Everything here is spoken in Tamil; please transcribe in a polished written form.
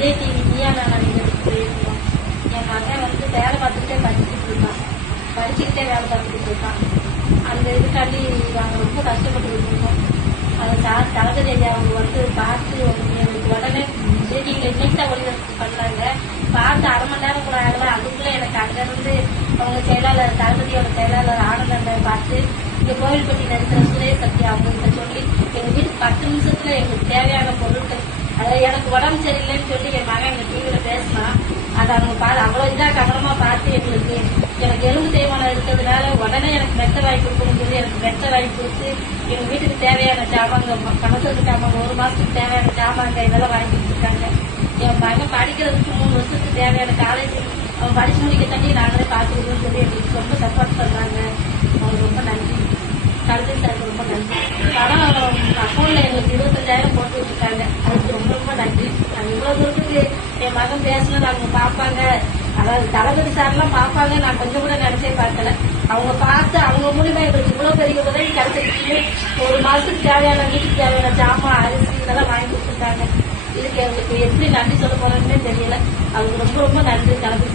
விஜய் டிவி நீயானா நிகழ்ச்சி போயிருந்தோம். என் மகன் வந்து வேலை பார்த்துக்கிட்டே படிச்சுக்கிட்டு இருக்கான். படிச்சுக்கிட்டே வேலை பார்த்துக்கிட்டு இருக்கான். அந்த இதுக்காண்டி நாங்கள் ரொம்ப கஷ்டப்பட்டு இருக்கோம். அது சார் தளபதி ஐயா அவங்க வந்து பார்த்து எங்களுக்கு உடனே விஜய் டிவியில் இன்னைக்கு தான் ஒளிபரப்பு பண்ணாங்க. பார்த்து அரை மணி நேரம் கூட ஆகல. அதுக்குள்ள எனக்கு அங்கிருந்து அவங்க செயலாளர் தளபதியோட செயலாளர் ஆனந்தனை பார்த்து இங்க கோவில்பட்டியில இருக்கிற சுரேஷ் சத்யா அவங்ககிட்ட சொல்லி எங்க வீட்டுக்கு 10 நிமிஷத்துல எங்களுக்கு தேவையான பொருட்கள், அதாவது எனக்கு உடம்பு சரியில்லைன்னு சொல்லி என் மகன் எங்க டிவியில பேசினா அதை அவங்க அவ்வளவு இதா கவனமா பார்த்து எனக்கு எலும்பு தேய்மானம் இருக்கிறதுனால உடனே எனக்கு மெத்த வாங்கி கொடுக்கணும்னு சொல்லி எனக்கு மெத்த வாங்கி கொடுத்து எங்க வீட்டுக்கு தேவையான ஜாமாங்க, கமசத்துக்கு ஜாமாங்க, 1 மாசத்துக்கு தேவையான ஜாமாங்க இதெல்லாம் வாங்கி கொடுத்துருக்காங்க. என் மகன் படிக்கிறதுக்கு 3 வருஷத்துக்கு தேவையான காலேஜ் அவன் படிச்சு முடிக்க தண்ணி நாங்களே பார்த்துக்கணும்னு சொல்லி எங்களுக்கு ரொம்ப சப்போர்ட் பண்றாங்க. அவங்களுக்கு ரொம்ப நன்றி. கல்வி சாருக்கு ரொம்ப நன்றி. பணம் அக்கௌண்ட்ல எங்களுக்கு 25,000 போட்டு வச்சிருக்காங்க. அதுக்கு ரொம்ப ரொம்ப நன்றி. நான் இவ்வளவு தூரத்துக்கு என் மகன் பேசினது அவங்க பார்ப்பாங்க, அதாவது தளபதி சார்லாம் பார்ப்பாங்க நான் கொஞ்சம் கூட நினைச்சே பார்க்கல. அவங்க பார்த்து அவங்க மூலியமா எங்களுக்கு இவ்வளவு பெரிய உதவி கிடைச்சிருக்கு. 1 மாசத்துக்கு தேவையான வீட்டுக்கு தேவையான ஜாமான், அரிசி இதெல்லாம் வாங்கி கொடுத்துருக்காங்க. இதுக்கு எங்களுக்கு எப்படி நன்றி சொல்ல போறோம்னே தெரியல. அவங்களுக்கு ரொம்ப ரொம்ப நன்றி தளபதி.